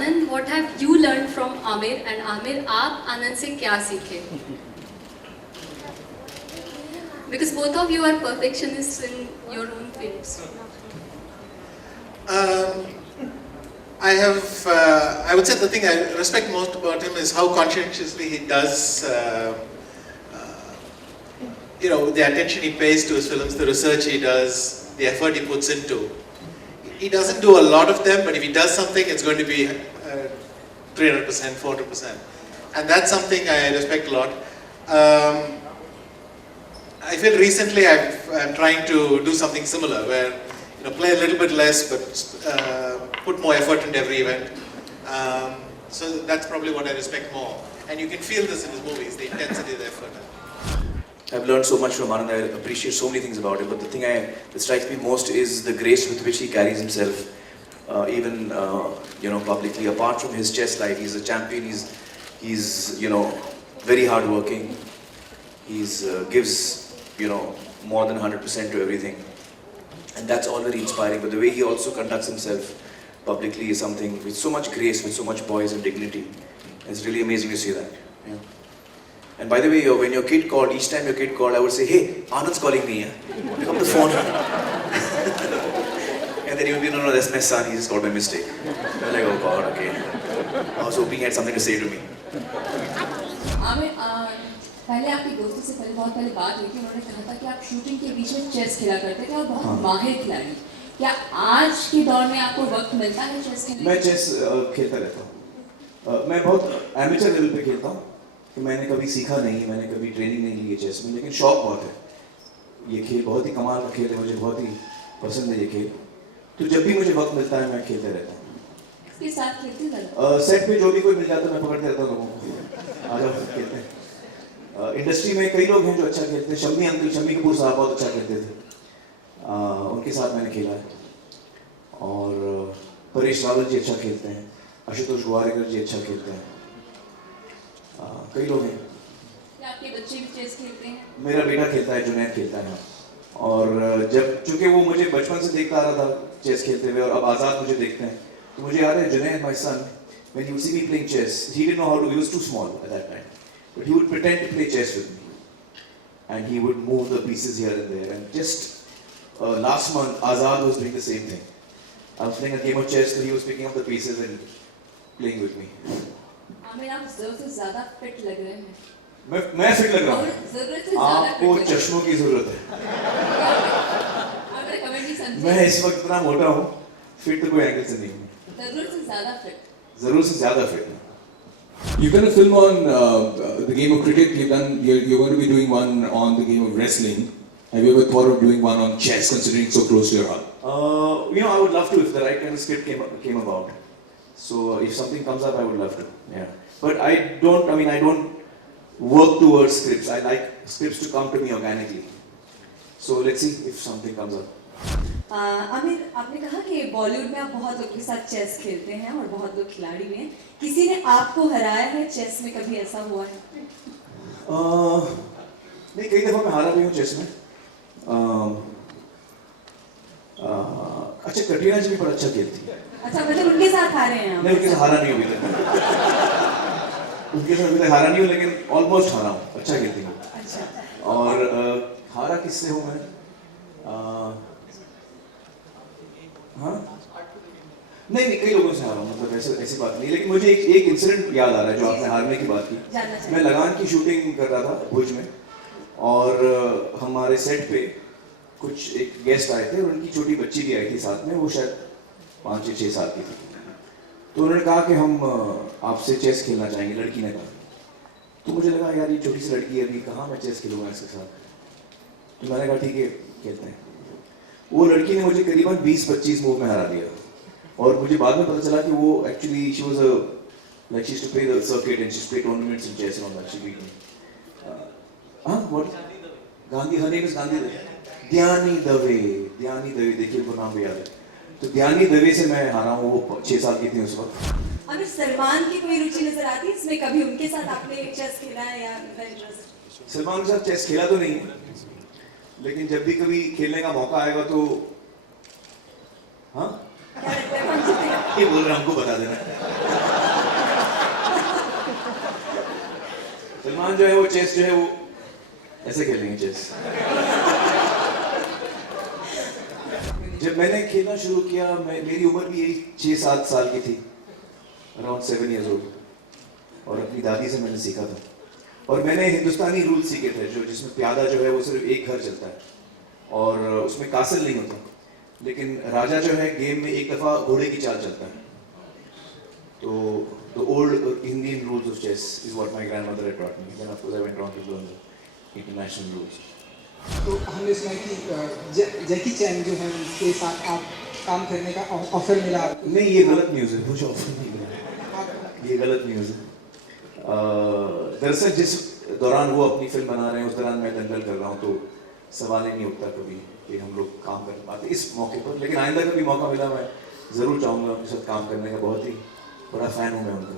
Anand, what have you learned from Amir? And Amir, आप आनंद से क्या सीखे? Because both of you are perfectionists in your own fields. I would say the thing I respect most about him is how conscientiously he does, the attention he pays to his films, the research he does, the effort he puts into. He doesn't do a lot of them, but if he does something, it's going to be 300%, 400%. And that's something I respect a lot. I feel recently I'm trying to do something similar, where play a little bit less, but put more effort into every event. So that's probably what I respect more. And you can feel this in his movies, the intensity, the effort. I've learned so much from Anand. I appreciate so many things about him, but the thing that strikes me most is the grace with which he carries himself, even publicly. Apart from his chess life, he's a champion. He's very hardworking. He's gives more than 100% to everything, and that's all very inspiring. But the way he also conducts himself publicly is something with so much grace, with so much poise and dignity. It's really amazing to see that. Yeah. And by the way, when your kid called, each time your kid called, I would say, "Hey, Anand's calling me. Pick up the phone." And then he would be, "No, that's my son. He just called by mistake." I'm like, "Oh God, okay." I was hoping he had something to say to me. पहले आपके दोस्तों से बहुत पहले बात हुई थी, उन्होंने कहा था कि आप शूटिंग के बीच में चेस खेला करते थे और बहुत माहिर खिलाड़ी। क्या आज के दौर में आपको वक्त मिलता है चेस खेलने? मैं चेस खेलता रहता हूँ। मैं बहुत एमेचर लेवल पे खेलता हूँ। कि मैंने कभी सीखा नहीं, मैंने कभी ट्रेनिंग नहीं ली है चेस में, लेकिन शौक बहुत है। ये खेल बहुत ही कमाल का खेल है, मुझे बहुत ही पसंद है ये खेल। तो जब भी मुझे वक्त मिलता है मैं खेलते रहता हूँ। किसके साथ खेलते हैं? सेट पे जो भी कोई मिल जाता है मैं पकड़ते रहता हूँ लोगों को। आ जाओ खेलते हैं। इंडस्ट्री में कई लोग हैं जो अच्छा खेलते हैं। शम्मी कपूर साहब बहुत अच्छा खेलते थे। उनके साथ मैंने खेला है। और परेश रावल जी अच्छा खेलते हैं। आशुतोष गोवारिकर जी अच्छा खेलते हैं। कई लोग हैं। क्या आपके बच्चे भी चेस खेलते हैं? मेरा बेटा खेलता है, जुनैद खेलता है। और चूंकि वो मुझे बचपन से देखता आ रहा था चेस खेलते हुए, और अब आज़ाद मुझे देखते हैं, तो मुझे याद है Junaid, my son, when he would see me playing chess, he didn't know how to, he was too small at that time, but he would pretend to play chess with me, and he would move the pieces here and there. And just last month, Azad was doing the same thing. I was playing a game of chess, so he was picking up the pieces and playing with me. Aamir, आप ज़रूरत से ज़्यादा fit लग रहे हैं। मैं fit लग रहा हूँ। ज़रूरत से ज़्यादा आपको चश्मों की ज़रूरत है। अगर कमेंट नहीं समझे। मैं इस वक्त इतना मोटा हूँ, फिट तो कोई एंगल से नहीं हूँ। ज़रूरत से ज़्यादा फिट। ज़रूरत से ज़्यादा fit. You've done a film on the game of cricket. You're going to be doing one on the game of wrestling. Have you ever thought of doing one on chess, considering it's so close to your heart? I would love to if the right kind of script came about. So if something comes up, I would love to. Yeah. But I don't work towards scripts. I like scripts to come to me organically. So let's see if something comes up. Aamir, आपने कहा कि बॉलीवुड में आप बहुत लोगों के साथ chess खेलते हैं और बहुत लोग खिलाड़ी भी हैं। किसी ने आपको हराया है चेस में, कभी ऐसा हुआ है? नहीं, कई दफ़ा मैं हारा भी हूँ चेस में। अच्छा, कटरीना जी भी बड़ा अच्छा खेलती है। अच्छा, मतलब उनके साथ हारे हैं आप? नहीं, उनके साथ हारा नहीं अभी तक। उनके साथ अभी तक हारा नहीं हूँ, लेकिन ऑलमोस्ट हारा हूँ। अच्छा खेलती हूँ। अच्छा। और हारा किससे हूँ मैं? हाँ? नहीं, कई लोगों से हारा हूँ, मतलब ऐसी बात नहीं। लेकिन मुझे एक इंसिडेंट याद आ रहा है जो आपने हारने की बात की। मैं लगान की शूटिंग कर रहा था भुज में, और हमारे सेट पे कुछ एक गेस्ट आए थे और उनकी छोटी बच्ची भी आई थी साथ में। वो शायद 5 या 6 साल की थी। तो उन्होंने कहा कि हम आपसे चेस खेलना चाहेंगे, लड़की ने कहा। तो मुझे लगा यार ये छोटी सी लड़की है, अभी कहाँ मैं चेस खेलूँगा इसके साथ। तो मैंने कहा ठीक है, खेलते हैं। वो लड़की ने मुझे करीबन 20-25 मूव में हरा दिया, और मुझे बाद में पता चला कि वो actually she used to play the circuit and she used to play tournaments in chess and all that. She beat me. What? Gandhi, her name is Gandhi Dave. ध्यानी दवे, देखिए उनको नाम भी याद है। तो ध्यानी दवे से मैं हारा हूँ। वो 6 साल की थी उस वक्त। अगर सलमान की कोई रुचि नजर आती है इसमें, कभी उनके साथ आपने चेस खेला है या इंटरेस्ट? सलमान के साथ चेस खेला तो नहीं है, लेकिन जब भी कभी खेलने का मौका आएगा तो हाँ ये बोल रहे हैं हमको बता देना। सलमान जो है वो चेस जो है वो ऐसे खेलेंगे चेस। जब मैंने खेलना शुरू किया मेरी उम्र भी यही 6-7 साल की थी, अराउंड 7 years old, और अपनी दादी से मैंने सीखा था। और मैंने हिंदुस्तानी रूल सीखे थे जो जिसमें प्यादा जो है वो सिर्फ एक घर चलता है और उसमें कासल नहीं होता, लेकिन राजा जो है गेम में एक दफ़ा घोड़े की चाल चलता है। तो the old Indian rules of chess is what my grandmother had taught me. Then of course I went on to learn the international rules. तो हमने सुना कि जैकी चैन जो है उनके साथ आप काम करने का ऑफर मिला। नहीं, ये गलत न्यूज़ है, मुझे ऑफर नहीं मिला, ये गलत न्यूज़ है। दरअसल जिस दौरान वो अपनी फिल्म बना रहे हैं उस दौरान मैं दंगल कर रहा हूँ, तो सवाल ही नहीं उठता कभी कि हम लोग काम कर पाते इस मौके पर। लेकिन आइंदा कभी मौका मिला मैं ज़रूर चाहूँगा उनके साथ काम करने का, बहुत ही बड़ा फ़ैन हूँ मैं उनका।